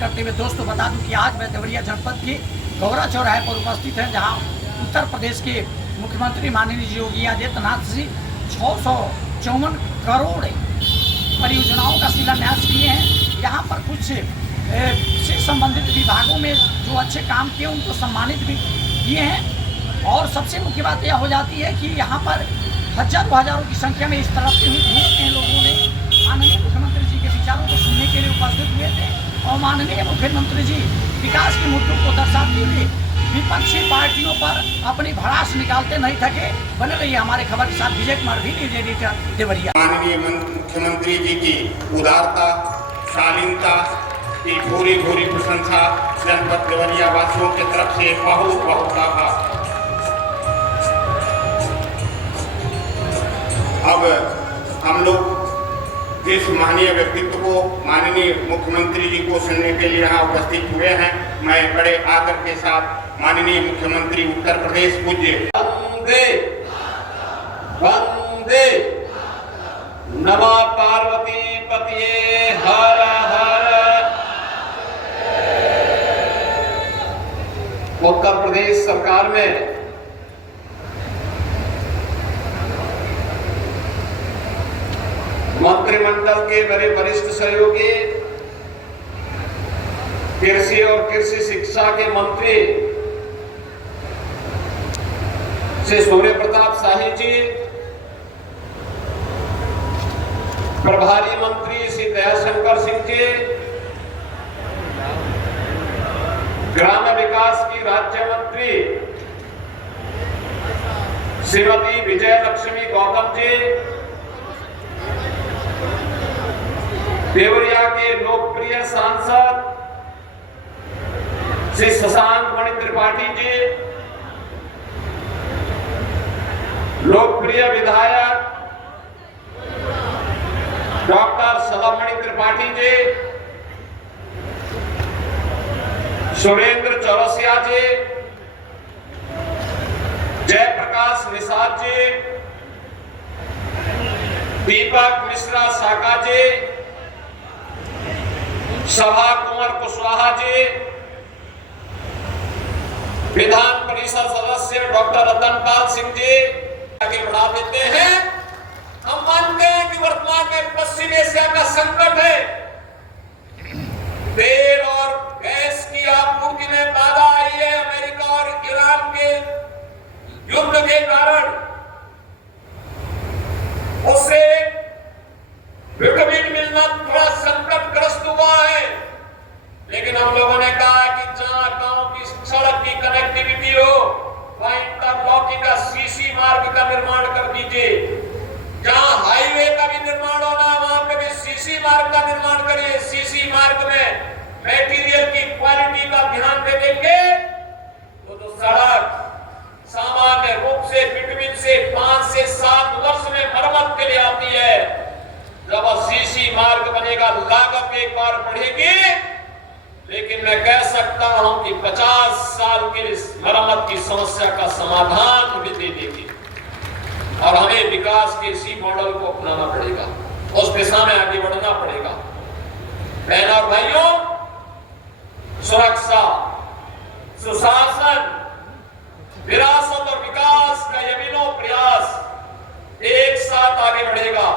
करते हुए दोस्तों बता दूं कि आज मैं देवरिया जनपद के गौरा चौराहे पर उपस्थित हैं, जहां उत्तर प्रदेश के मुख्यमंत्री माननीय योगी आदित्यनाथ जी 654 करोड़ परियोजनाओं का शिलान्यास किए हैं। यहाँ पर कुछ से संबंधित विभागों में जो अच्छे काम किए उनको सम्मानित भी किए हैं। और सबसे मुख्य बात यह हो जाती है कि यहाँ पर हजारों की संख्या में इस तरह से हुए लोगों ने माननीय मुख्यमंत्री जी के विचारों को सुनने के लिए उपस्थित हुए थे। और माननीय मुख्यमंत्री जी विकास के मुद्दों को दर्शाते हुए विपक्षी पार्टियों पर अपनी भड़ास निकालते नहीं थके। बने रहिए हमारे खबर के साथ। विजय कुमार भी, न्यूज एडिटर, देवरिया। माननीय मुख्यमंत्री जी की उदारता, शालीनता की भूरी भूरी प्रशंसा जनपद देवरिया वासियों की तरफ से बहुत बहुत आभार। अब हम लोग जिस महनीय व्यक्तित्व को माननीय मुख्यमंत्री जी को सुनने के लिए यहाँ उपस्थित हुए हैं, मैं बड़े आदर के साथ माननीय मुख्यमंत्री उत्तर प्रदेश पूज्य वंदे वंदे नमः पार्वती पतिये हर हर। उत्तर प्रदेश सरकार में मंत्रिमंडल के बड़े वरिष्ठ सहयोगी, कृषि और कृषि शिक्षा के मंत्री श्री सूर्य प्रताप शाही जी, प्रभारी मंत्री श्री दयाशंकर सिंह जी, ग्राम विकास की राज्य मंत्री श्रीमती विजय लक्ष्मी गौतम जी, देवरिया के लोकप्रिय सांसद श्री शशांक मणि त्रिपाठी जी, लोकप्रिय विधायक डॉक्टर सदामणि त्रिपाठी जी, सुरेंद्र चौरसिया जी, जयप्रकाश निषाद जी, दीपक मिश्रा साका जी, सभा कुमार कुशवाहा जी, विधान परिषद सदस्य डॉक्टर रतनपाल सिंह जी आगे बढ़ा देते हैं। हम मानते हैं कि वर्तमान में पश्चिम एशिया का संकट है। तेल और गैस की आपूर्ति में बाधा आई है अमेरिका और ईरान के युद्ध के कारण। उससे विटामिन मिलना थोड़ा संकटग्रस्त हुआ है, लेकिन हम लोगों ने कहा कि जहां गांव की सड़क की कनेक्टिविटी हो वहां इंटरलॉकिंग का सीसी मार्ग का निर्माण कर दीजिए। जहां हाईवे का भी निर्माण होना वहां पे भी सीसी मार्ग का निर्माण करिए। सीसी मार्ग में मटेरियल की क्वालिटी का ध्यान दे देंगे तो सड़क सामान्य रूप से विटामिन से 5 से 7 वर्ष में मरम्मत के लिए आती है। जब सीसी मार्ग बनेगा लागत एक बार बढ़ेगी, लेकिन मैं कह सकता हूं कि 50 साल की मरम्मत की समस्या का समाधान भी दे देगी। और हमें विकास के इसी मॉडल को अपनाना पड़ेगा, उस दिशा में आगे बढ़ना पड़ेगा। बहनों और भाइयों, सुरक्षा, सुशासन, विरासत और विकास का यमीनो प्रयास एक साथ आगे बढ़ेगा।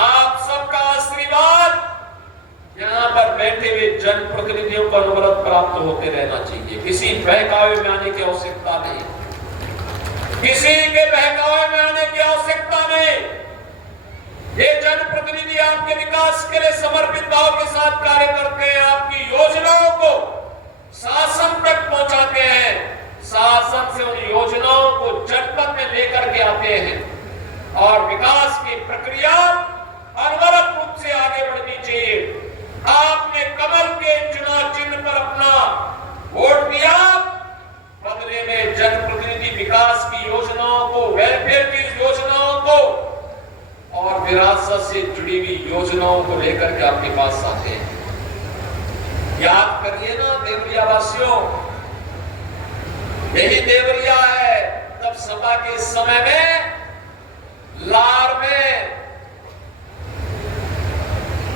आप सबका आशीर्वाद यहाँ पर बैठे हुए जनप्रतिनिधियों को अनवरत प्राप्त होते रहना चाहिए। किसी बहकावे में आने की आवश्यकता नहीं, किसी के बहकावे में आने की आवश्यकता नहीं। ये जनप्रतिनिधि आपके विकास के लिए समर्पित भाव के साथ कार्य करते हैं, आपकी योजनाओं को शासन तक पहुंचाते हैं, शासन से उन योजनाओं को जनपद में लेकर के आते हैं और विकास की प्रक्रिया अनवरत रूप से आगे बढ़नी चाहिए। आपने कमल के चुनाव चिन्ह पर अपना वोट दिया, बदले में जनप्रतिनिधि विकास की योजनाओं को, वेलफेयर की योजनाओं को और विरासत से जुड़ी हुई योजनाओं को लेकर के आपके पास आते हैं। याद करिए ना देवरिया वासियों, यही देवरिया है तब सभा के समय में लार में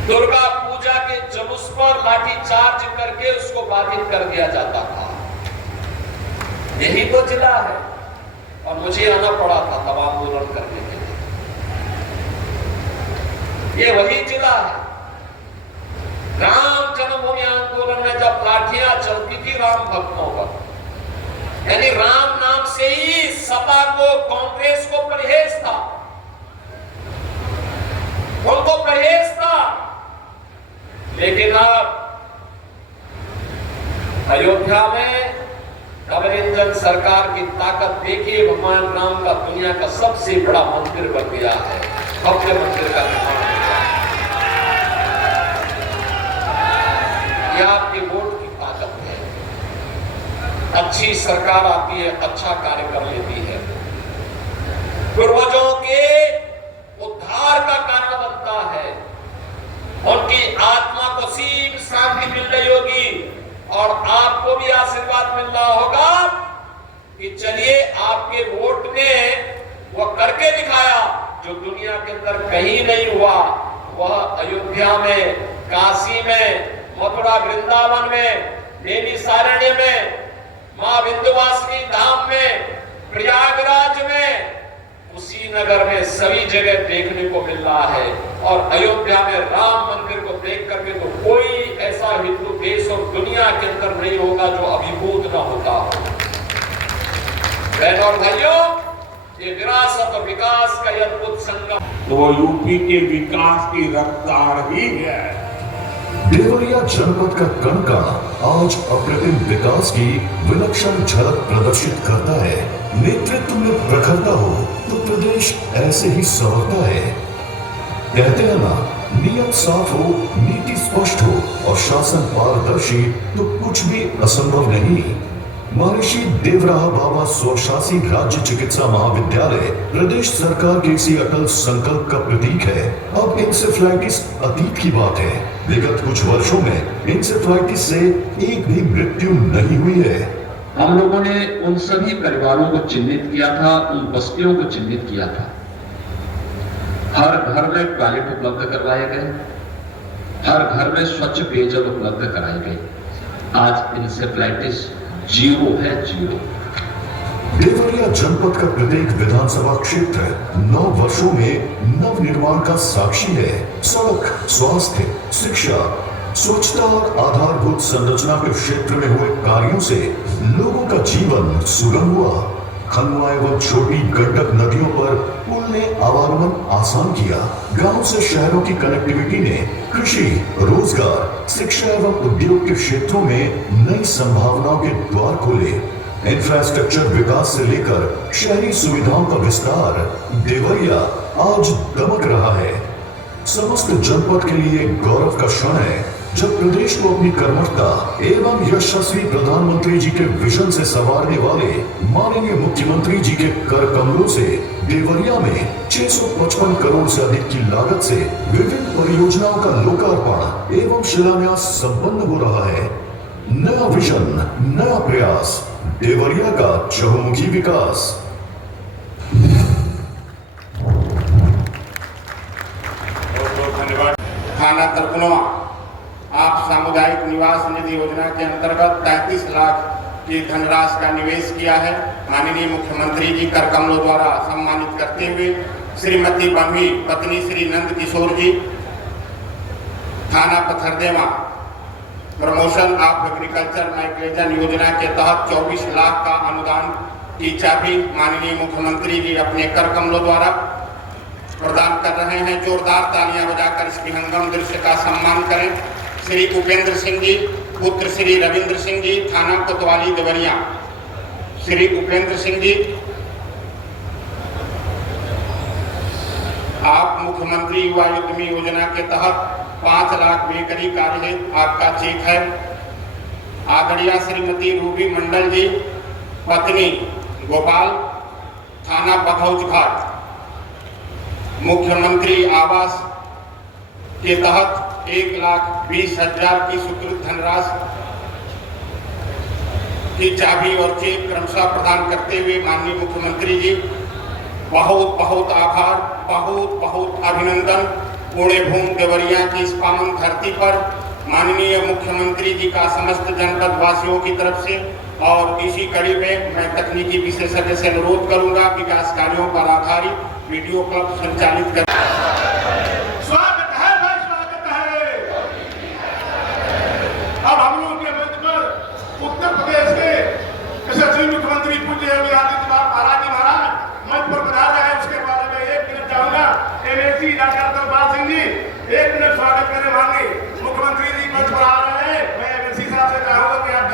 दुर्गा पूजा के जुलूस पर लाठी चार्ज करके उसको बाधित कर दिया जाता था। यही तो जिला है और मुझे आना पड़ा था तब आंदोलन करने के लिए। ये वही जिला है। राम जन्मभूमि आंदोलन में जब लाठियां चलती थी राम भक्तों पर, यानी राम नाम से ही सपा को, कांग्रेस को परहेज था, उनको परहेज था। लेकिन अब अयोध्या में डबल इंजन सरकार की ताकत देखिए, भगवान राम का दुनिया का सबसे बड़ा मंदिर बन गया है, भव्य मंदिर का निर्माण किया। यह आपके वोट की ताकत है। अच्छी सरकार आती है, अच्छा कार्य कर लेती है, पूर्वजों के उद्धार का कारण बनता है, उनकी आत्मा को सीम शांति मिल रही होगी और आपको भी आशीर्वाद मिल रहा होगा कि चलिए आपके वोट ने वो करके दिखाया जो दुनिया के अंदर कहीं नहीं हुआ। वह अयोध्या में, काशी में, मथुरा वृंदावन में, नैमिषारण्य में, मां विंध्यवासिनी धाम में, प्रयागराज में, कुशीनगर में, सभी जगह देखने को मिल रहा है। और अयोध्या में राम मंदिर को देख करके तो कोई ऐसा हिंदू देश और दुनिया के अंदर नहीं होगा जो अभिभूत न होता हो। बहनों और भाइयों, ये विरासत और विकास का अद्भुत संगम, तो वो यूपी के विकास की रफ्तार ही है। देवरिया जनपद का कण-कण आज अप्रतिम विकास की विलक्षण झलक प्रदर्शित करता है। नेतृत्व में प्रखरता हो तो प्रदेश ऐसे ही संवरता है। कहते हैं ना, नियत साफ हो, नीति स्पष्ट हो और शासन पारदर्शी तो कुछ भी असंभव नहीं। महर्षि देवराहा बाबा स्वशासी राज्य चिकित्सा महाविद्यालय प्रदेश सरकार के इसी अटल संकल्प का प्रतीक है। अब इंसेफ्लाइटिस अतीत की बात है। विगत कुछ वर्षों में इंसेफ्लाइटिस से एक भी मृत्यु नहीं हुई है। हम लोगों ने उन सभी परिवारों को चिन्हित किया था, उन बस्तियों को चिन्हित किया था। हर घर में टॉयलेट उपलब्ध करवाए गए, हर घर में स्वच्छ पेयजल उपलब्ध कराए गए। आज इंसेफ्लाइटिस जीरो है, जीरो। देवरिया जनपद का प्रत्येक विधानसभा क्षेत्र 9 वर्षों में नव निर्माण का साक्षी है। सड़क, स्वास्थ्य, शिक्षा, स्वच्छता और आधारभूत संरचना के क्षेत्र में हुए कार्यों से लोगों का जीवन सुगम हुआ। खनुआ एवं छोटी गंडक नदियों पर पुल ने आवागमन आसान किया। गांव से शहरों की कनेक्टिविटी ने कृषि, रोजगार, शिक्षा एवं उद्योग के क्षेत्रों में नई संभावनाओं के द्वार खोले। इंफ्रास्ट्रक्चर विकास से लेकर शहरी सुविधाओं का विस्तार, देवरिया आज दमक रहा है। समस्त जनपद के लिए गौरव का क्षण है जब प्रदेश को अपनी कर्मठता एवं यशस्वी प्रधानमंत्री जी के विजन से संवारने वाले माननीय मुख्यमंत्री जी के कर कमलों से देवरिया में 655 करोड़ से अधिक की लागत से विभिन्न परियोजनाओं का लोकार्पण एवं शिलान्यास संपन्न हो रहा है। नया विजन, नया प्रयास, देवरिया का चहुमुखी विकास। धन्यवाद। थाना तरकुलवा आप सामुदायिक निवास निधि योजना के अंतर्गत 33 लाख की धनराशि का निवेश किया है। माननीय मुख्यमंत्री जी कर कमलों द्वारा सम्मानित करते हुए श्रीमती बम्ही पत्नी श्री नंद किशोर जी, थाना Pathardeva promotion of agriculture migration योजना के तहत 24 लाख का अनुदान की चाबी माननीय मुख्यमंत्री जी अपने कर कमलों द्वारा प्रदान कर रहे हैं। जोरदार तालियां बजाकर इस विहंगम दृश्य का सम्मान करें। श्री उपेंद्र सिंह जी पुत्र श्री रविंद्र सिंह जी, थाना कोतवाली देवरिया। श्री उपेंद्र सिंह जी, आप मुख्यमंत्री युवा उद्यमी योजना के तहत 5 लाख बेकरी कार्य हेतु आपका चेक है। आदरणीय श्रीमती रूबी मंडल जी, पत्नी गोपाल, थाना बखौज घाट, मुख्यमंत्री आवास के तहत 1,20,000 की स्वीकृत धनराशि की चाबी और चेक क्रमशः प्रदान करते हुए माननीय मुख्यमंत्री जी बहुत बहुत आभार, बहुत बहुत अभिनंदन। पुण्य भूमि देवरिया की इस पावन धरती पर माननीय मुख्यमंत्री जी का समस्त जनपद वासियों की तरफ से। और इसी कड़ी में मैं तकनीकी विशेषज्ञ से अनुरोध करूंगा विकास कार्यों पर आधारित वीडियो क्लब संचालित कर। स्वागत है भाई, स्वागत है। अब हम लोग के मंच पर उत्तर प्रदेश के यशस्वी मुख्यमंत्री पूज्य योगी आदित्यनाथ महाराज जी महाराज मंच पर बता रहे हैं। उसके बारे में 1 मिनट चाहूंगा। MLC doctor दलपाल Singh ji 1 minute स्वागत करें। माननीय मुख्यमंत्री जी मंच पर आ रहे हैं। मैं एमएलसी साहब से चाहूंगा कि आप